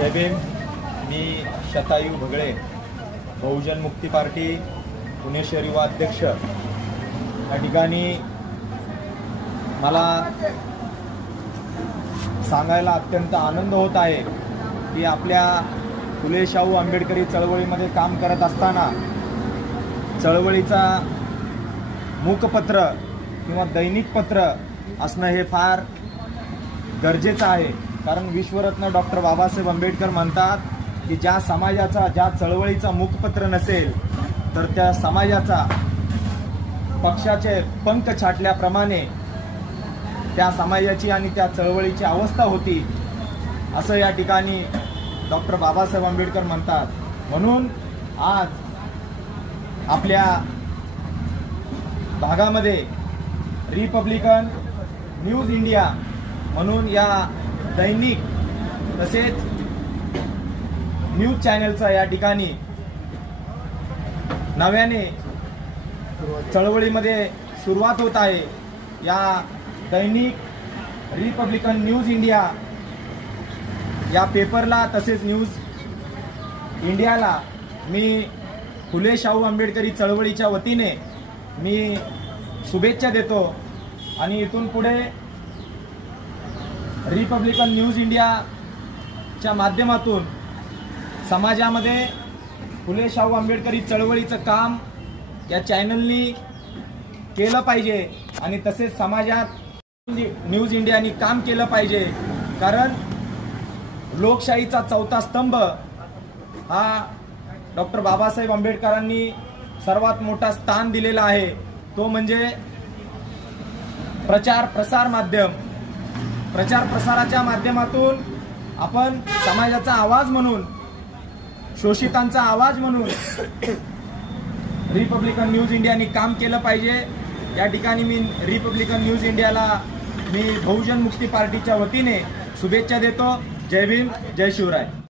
जय भीम। मी शतायू भगळे, बहुजन मुक्ती पार्टी पुणे शहर युवा अध्यक्ष। या ठिकाणी मला सांगायला अत्यंत आनंद होत आहे की आपल्या फुले शाहू आंबेडकरी चळवळीमध्ये काम करत असताना चळवळीचा मूकपत्र किंवा दैनिक पत्र असणं हे फार गरजेचं आहे। कारण विश्वरत्न डॉक्टर बाबासाहेब आंबेडकर म्हणतात की ज्या समाजाचा, ज्या चळवळीचा मूकपत्र नसेल तर त्या समाजाचा पक्षाचे पंख छाटल्याप्रमाणे त्या समाजाची आणि त्या चळवळीची अवस्था होती, असं या ठिकाणी डॉक्टर बाबासाहेब आंबेडकर म्हणतात। म्हणून आज आपल्या भागामध्ये रिपब्लिकन न्यूज इंडिया म्हणून या दैनिक तसेच न्यूज चॅनलचा या ठिकाणी नव्याने चळवळीमध्ये सुरुवात होत आहे। या दैनिक रिपब्लिकन न्यूज इंडिया या पेपरला तसेच न्यूज इंडियाला मी फुले शाहू आंबेडकरी चळवळीच्या वतीने मी शुभेच्छा देतो आणि इथून पुढे रिपब्लिकन न्यूज इंडियाच्या माध्यमातून समाजामध्ये फुले शाहू आंबेडकरी चळवळीचं काम या चॅनलनी केलं पाहिजे आणि तसेच समाजात न्यूज इंडियानी काम केलं पाहिजे। कारण लोकशाहीचा चौथा स्तंभ हा डॉक्टर बाबासाहेब आंबेडकरांनी सर्वात मोठा स्थान दिलेला आहे, तो म्हणजे प्रचार प्रसार माध्यम। प्रचार प्रसाराच्या माध्यमातून आपण समाजाचा आवाज म्हणून, शोषितांचा आवाज म्हणून रिपब्लिकन न्यूज इंडियानी काम केलं पाहिजे। या ठिकाणी मी रिपब्लिकन न्यूज इंडियाला मी बहुजन मुक्ती पार्टीच्या वतीने शुभेच्छा देतो। जय भीम, जय शिवराय।